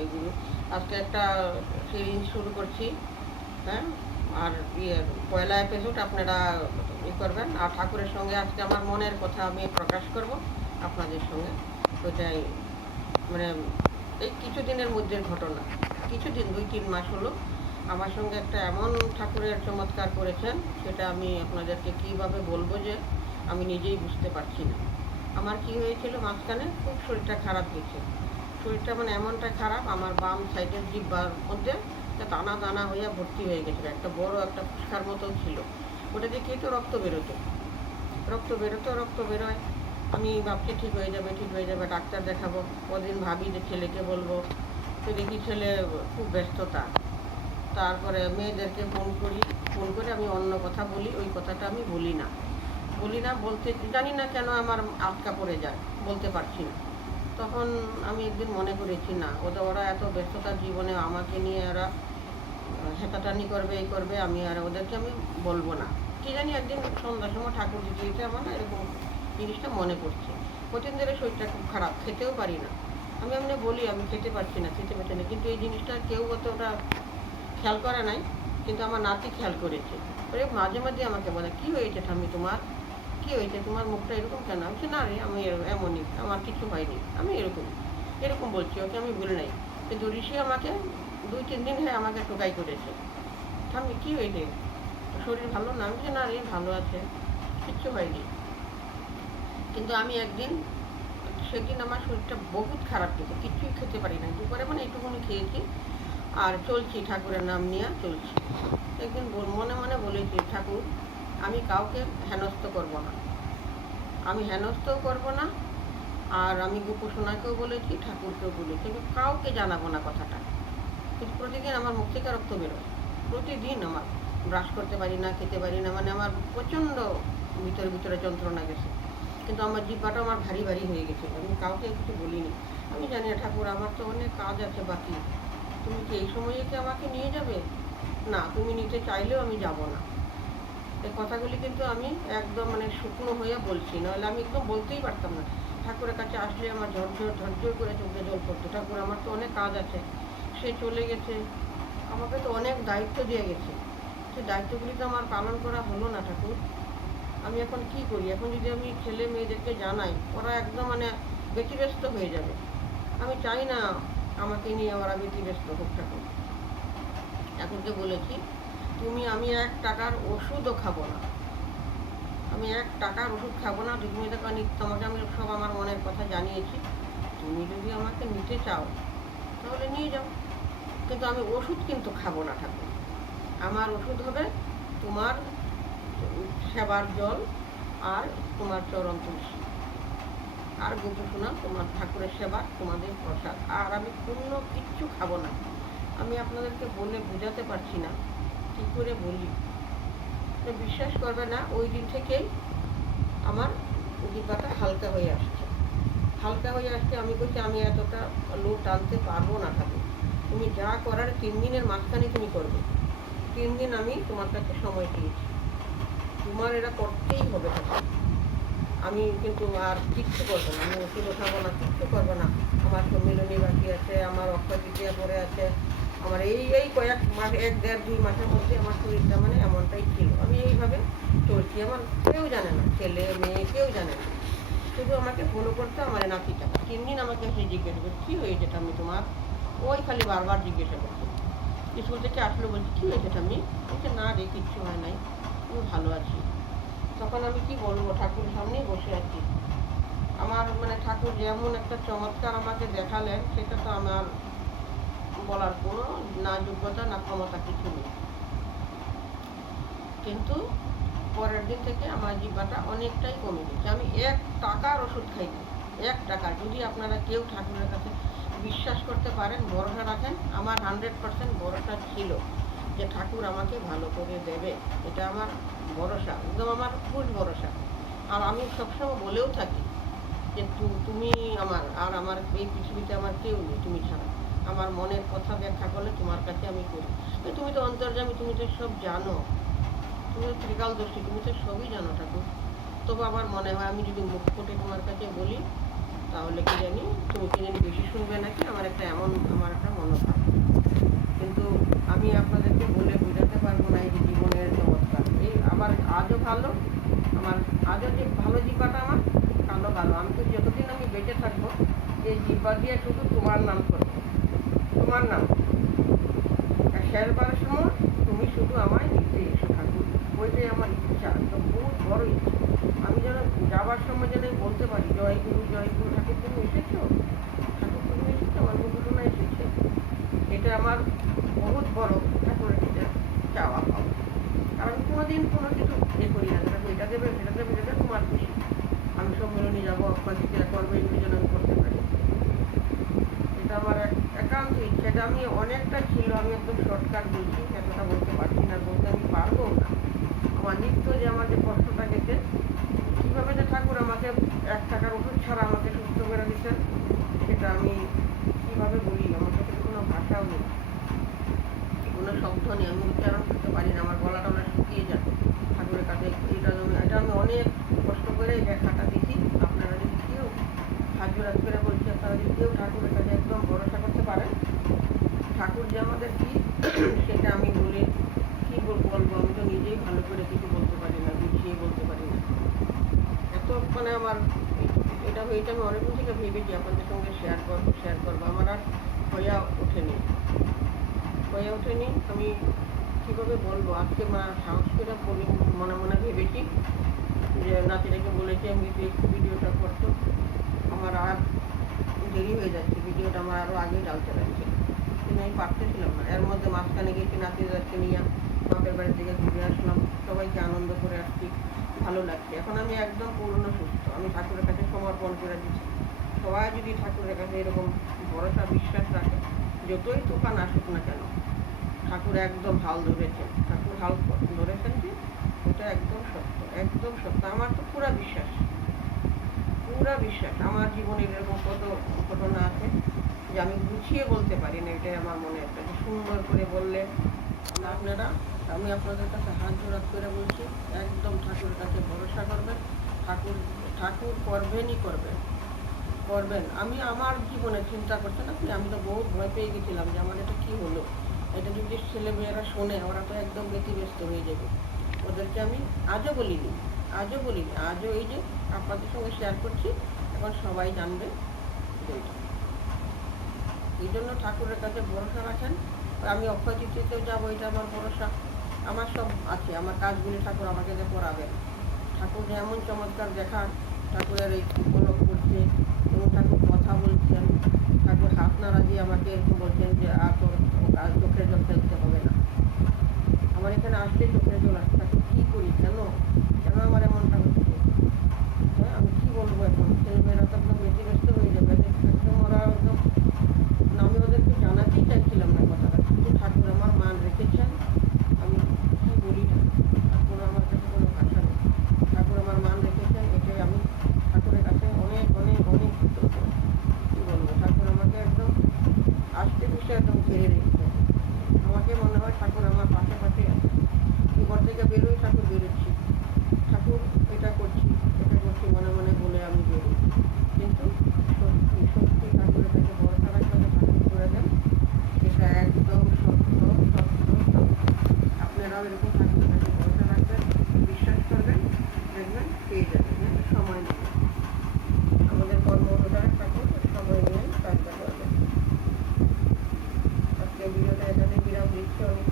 ওইগুলো। আজকে একটা সিরিজ শুরু করছি, হ্যাঁ। আর পয়লা এপিসোড আপনারা করবেন। আর ঠাকুরের সঙ্গে আজকে আমার মনের কথা আমি প্রকাশ করব আপনাদের সঙ্গে। ওইটাই মানে এই কিছুদিনের মধ্যে ঘটনা, কিছুদিন 2-3 মাস হলো আমার সঙ্গে একটা এমন ঠাকুরের চমৎকার করেছেন, সেটা আমি আপনাদেরকে কীভাবে বলবো যে আমি নিজেই বুঝতে পারছি না। আমার কি হয়েছিল, মাঝখানে খুব শরীরটা খারাপ গেছে। শরীরটা মানে এমনটা খারাপ, আমার বাম সাইডের জিহ্বার মধ্যে দানা দানা হইয়া ভর্তি হয়ে গেছিলো, একটা বড় একটা ফুসকার মতো ছিল। ওটা দিয়ে খেয়ে তো রক্ত বেরোতো, রক্ত বেরোয়। আমি ভাবছি ঠিক হয়ে যাবে, ডাক্তার দেখাবো। কদিন ভাবি যে ছেলেকে বলবো, তো দেখি ছেলে খুব ব্যস্ততা। তারপরে মেয়েদেরকে ফোন করে আমি অন্য কথা বলি, ওই কথাটা আমি বলি না, বলতে জানি না কেন আমার আটকা পড়ে যায়, বলতে পারছি না। তখন আমি একদিন মনে করেছি, না ওরা এত ব্যস্ততার জীবনে আমাকে নিয়ে ওরা হেতাটানি করবে, এই করবে, আমি আর ওদেরকে আমি বলবো না। কি জানি একদিন সন্ধ্যার সময় ঠাকুর দিতে আমার না এরকম জিনিসটা মনে পড়ছে। কদিন ধরে শরীরটা খুব খারাপ, খেতেও পারি না। আমি এমনি বলি আমি খেতে পারছি না, কিন্তু এই জিনিসটা কেউ অতটা খেয়াল করে নাই, কিন্তু আমার নাতি খেয়াল করেছে। ওরে মাঝে মাঝে আমাকে বলে, কী হয়েছে ঠাম্মি তোমার, কী হয়েছে তোমার, মুখটা এরকম কেন? আমি না রে, আমি এমনই, আমার কিছু হয়নি, আমি এরকম বলছি ওকে, আমি ভুল নাই। কিন্তু ঋষি আমাকে 2-3 দিন আমাকে টোকাই করেছে, ঠাম্মি কী হয়েছে, শরীর ভালো না? আমি না রে, ভালো আছে, কিচ্ছু হয়নি। কিন্তু আমি সেদিন আমার শরীরটা বহুত খারাপ গেছে, কিছুই খেতে পারি না। দুপুরে মানে একটুখানি খেয়েছি, আর চলছি ঠাকুরের নাম নিয়ে চলছি। একদিন মনে মনে বলেছি, ঠাকুর আমি কাউকে হেনস্থ করব না, আর আমি গোপুসোনাকেও বলেছি, ঠাকুরকেও বলেছি, কিন্তু কাউকে জানাবো না কথাটা। কিন্তু প্রতিদিন আমার মুখ থেকে রক্ত বেরোয়, প্রতিদিন আমার ব্রাশ করতে পারি না, খেতে পারি না, মানে আমার প্রচণ্ড ভিতরে যন্ত্রণা গেছে। কিন্তু আমার জিহ্বাটা আমার ভারী হয়ে গেছিলো, আমি কাউকে কিছু বলিনি। আমি জানি না ঠাকুর, আমার তো অনেক কাজ আছে বাকি, তুমি কি এই সময়ে কি আমাকে নিয়ে যাবে? না, তুমি নিতে চাইলেও আমি যাব না। এই কথাগুলি কিন্তু আমি একদম মানে শুকনো হয়ে বলছি, নাহলে আমি একদম বলতেই পারতাম না। ঠাকুরের কাছে আসলে আমার ঝরঝর করে চোখে জল পড়তো। ঠাকুর আমার তো অনেক কাজ আছে, সে চলে গেছে, আমাকে তো অনেক দায়িত্ব দিয়ে গেছে, সেই দায়িত্বগুলি তো আমার পালন করা হলো না ঠাকুর। আমি এখন কি করি? এখন যদি আমি ছেলে মেয়েদেরকে জানাই, ওরা একদম মানে ব্যতিব্যস্ত হয়ে যাবে। আমি চাই না আমাকে নিয়ে ওরা ব্যতিব্যস্ত হোক। ঠাকুরকে বলেছি, আমি 1 টাকার ওষুধও খাবো না, তুমি তোমাকে আমি সব আমার মনের কথা জানিয়েছি। তুমি যদি আমাকে নিতে চাও তাহলে নিয়ে যাও, কিন্তু আমি ওষুধ কিন্তু খাবো না ঠাকুর। আমার ওষুধ হবে তোমার সেবার জল আর তোমার চরণ তুলসী আর গোপুসোনা, তোমার ঠাকুরের সেবা, তোমাদের প্রসাদ, আর আমি কোনো কিচ্ছু খাবো না। আমি আপনাদেরকে বলে বোঝাতে পারছি না, কী করে বলি। বিশ্বাস করবে না, ওই দিন থেকেই আমার জিহ্বাটা হালকা হয়ে আসছে। আমি বলছি, আমি এতটা লোড টানতে পারবো না ঠাকুর, তুমি যা করার 3 দিনের মাঝখানে তুমি করবে। 3 দিন আমি তোমার কাছে সময় দিয়েছি, তোমার এরা করতেই হবে ঠাকুর। আমি কিন্তু আর কিচ্ছু করবো না, আমি ওষুধ খাবো না, কিচ্ছু করবো না। আমার সম্মিলনী বাকি আছে, আমার অক্ষয় তৃতীয়া পরে আছে, আমার এই কয়েক মাস, 1-1.5-2 মাসের মধ্যে আমার শরীরটা মানে এমনটাই ছিল। আমি এইভাবে চলছি, আমার কেউ জানে না, ছেলে মেয়ে কেউ জানে না, শুধু আমাকে ফলো করতে আমার নাতিটা 3 দিন আমাকে এসে জিজ্ঞেস করছে, কী হয়েছে ঠাম্মি তোমার? ওই খালি বারবার জিজ্ঞাসা করছে। স্কুল থেকে আসলো, বলছি কী হয়েছে ঠাম্মি? বলছে না রে, কিচ্ছু হয় নাই, আমি ভালো আছি। তখন আমি কি বলবো, ঠাকুরের সামনেই বসে আছি। আমার মানে ঠাকুর যেমন একটা চমৎকার আমাকে দেখালেন, সেটা তো আমার বলার কোনো না যোগ্যতা না ক্ষমতা কিছু নেই। কিন্তু পরের দিন থেকে আমার জিহ্বাটা অনেকটাই কমে গেছে। আমি 1 টাকার ওষুধ খাই না, 1 টাকা। যদি আপনারা কেউ ঠাকুরের কাছে বিশ্বাস করতে পারেন, ভরসা রাখেন, আমার 100% ভরসা ছিল যে ঠাকুর আমাকে ভালো করে দেবে। এটা আমার ভরসা, একদম আমার ফুল ভরসা। আর আমি সবসময় বলেও থাকি যে তুমি আমার, আর আমার এই পৃথিবীতে আমার কেউ নেই তুমি ছাড়া। আমার মনের কথা ব্যাখ্যা করলে তোমার কাছে আমি করি। তুমি তো অন্তর্যামী, তুমি তো সব জানো, তুমি তো ত্রিকালদর্শী, তুমি তো সবই জানো ঠাকুর। তবু আমার মনে হয় আমি যদি মুখ ফুটে তোমার কাছে বলি, তাহলে কি জানি তুমি কি জানি বেশি শুনবে নাকি, আমার একটা মনোভাব। কিন্তু আমি আপনাদেরকে বলে বোঝাতে পারবো না এই যে জীবনের চমৎকার। এই আমার আজও ভালো, আমার আজও যে ভালো জিব্বাটা আমার, কালো ভালো। আমি তো যতদিন আমি বেঁচে থাকবো এই জিব্বা দিয়ে শুধু তোমার নাম করবো, তোমার নাম। আর শেষ বারের সময় তুমি শুধু আমায় নিতে এসে থাকো, ওইটাই আমার ইচ্ছা, একদম বহুত বড় ইচ্ছা। আমি যেন যাবার সময় যেন বলতে পারি, জয় গুরু ঠাকুর, তুমি এসেছো, ঠাকুর তুমি এসেছো, আমার গুরুনা এসেছে। এটা আমার বহুত বড় ঠাকুরের কাছে চাওয়া পাওয়া। কারণ কোনোদিন কোনো কিছু করি না, এটা দেবে সেটা দেবে, যেটা তোমার খুশি। আমি সম্মেলনে যাবো, অক্ষয় তৃতীয়া করবো, এগুলো যেন আমি করতে পারি, এটা আমার একান্ত ইচ্ছা। এটা আমি অনেকটা ছিল, আমি একদম শর্টকাট বলছি, এতটা বলতে পারছি না, বলতে আমি পারবো না। আমার নিত্য যে আমার যে কষ্টটা গেছে, কীভাবে যে ঠাকুর আমাকে 1 টাকার ওষুধ ছাড়া আমাকে সুস্থ করে দিচ্ছেন, সেটা আমি কীভাবে বলি, আমার কাছে কোনো ভাষাও নেই, কোনো শব্দ নেই, আমি উচ্চারণ করতে পারি না, আমার গলা টলা শুকিয়ে যায় ঠাকুরের কাছে। এটা আমি অনেক কষ্ট করে এই ব্যাখ্যাটা দিচ্ছি। আপনারা যদি কেউ হাত জোড়া করে বলছি, আপনারা যদি কেউ ঠাকুরের কাছে একদম ভরসা করতে পারেন, ঠাকুর যে আমাদের কি সেটা আমি বলে কি বলবো, আমি তো নিজেই ভালো করে কিছু বলতে পারি না, গুছিয়ে বলতে পারি না। এত মানে আমার এটা আমি অনেকদিন থেকে ভেবেছি আপনাদের সঙ্গে শেয়ার করবো, আমার আর হয়ে ওঠেনি। আমি কীভাবে বলবো, আজকে সাহস করে বলি, মনে মনে ভেবেছি যে নাতিটাকে বলেছি আমি একটু ভিডিওটা করতো, আমার আর দেরি হয়ে যাচ্ছে, ভিডিওটা আমার আরও আগেই ডালতে লাগছে, কিন্তু আমি পারতেছিলাম না। এর মধ্যে মাঝখানে গেছি নাতিদারকে নিয়ে বাপের বাড়ির থেকে ঘুরে আসলাম, সবাইকে আনন্দ করে আসছি, ভালো লাগছে। এখন আমি একদম পূর্ণ সুস্থ, আমি ঠাকুরের কাছে সমর্পণ করে দিচ্ছি। সবাই যদি ঠাকুরের কাছে এরকম ভরসা বিশ্বাস রাখে, যতই তুফান আসুক না কেন, ঠাকুর একদম হাল ধরেছেন, যে ওটা একদম সত্য। আমার তো পুরা বিশ্বাস। আমার জীবনের এরকম কত ঘটনা আছে যে আমি গুছিয়ে বলতে পারি না, এটাই আমার মনে একটা যে সুন্দর করে বললে আপনারা। আমি আপনাদের কাছে হাত জোড়া করে বলছি, একদম ঠাকুরের কাছে ভরসা করবেন, ঠাকুর করবেন। আমি আমার জীবনে চিন্তা করছেন আপনি, আমি তো বহু ভয় পেয়ে গেছিলাম যে আমার এটা কী হলো, এটা যদি ছেলেমেয়েরা শোনে ওরা তো একদম ব্যতিব্যস্ত হয়ে যাবে। ওদেরকে আমি আজও বলিনি, আজও এই যে আপনাদের সঙ্গে শেয়ার করছি, এখন সবাই জানবে এইটা। এই জন্য ঠাকুরের কাছে ভরসা রাখেন। আমি অক্ষয় তৃতীয়াতেও যাবো, এটা আমার ভরসা। আমার সব আছে, আমার কাজগুলি ঠাকুর আমাকে যে করাবেন। ঠাকুর এমন চমৎকার দেখান, ঠাকুরের এই উপলক করছে এবং ঠাকুর কথা বলছেন, ঠাকুর হাত নাড়া দিয়ে আমাকে এরকম বলছেন যে আর তোর কাজ চোখের জল ফেলতে হবে না। আমার এখানে আসলে চোখের জল আসছে, ঠাকুর কী করি, কেন আমার এমনটা হচ্ছে। হ্যাঁ, আমি কী বলবো এখন, ছেলেমেয়েরা তো একদম ব্যতিব্যস্ত হয়ে যাবে, একদম ওরা একদম, আমি ওদেরকে জানাতেই চাইছিলাম না কথাটা, কিন্তু ঠাকুর আমার মান রেখেছেন। আমি কী বলি, ঠাকুর আমার কাছে কোনো ভাষা নেই, ঠাকুর আমার মান রেখেছেন, এটাই আমি ঠাকুরের কাছে অনেক কৃতজ্ঞ। কী বলবো, ঠাকুর আমাকে একদম আস্তে পিছিয়ে একদম ঘিরে রেখেছে। আমাকে মনে হয় ঠাকুর আমার পাশে আছে। ঘর থেকে বেরোই ঠাকুর বেরোচ্ছি, ঠাকুর এটা করছি মনে মনে বলে আমি বেরোই, কিন্তু সত্যি ঠাকুরের কাছে ভরসা রাখলে ঠাকুর করে দেন, এটা একদম সত্য। আপনারাও এরকম ঠাকুরের কাছে ভরসা রাখবেন, বিশ্বাস করবেন, দেখবেন পেয়ে যাবেন। সময় নেই, আমাদের কর্ম অনুসারে ঠাকুর সময় নিয়ে কাজটা করবেন। আজকে ভিডিওটা এখানে বিরাম দিচ্ছি। অনেক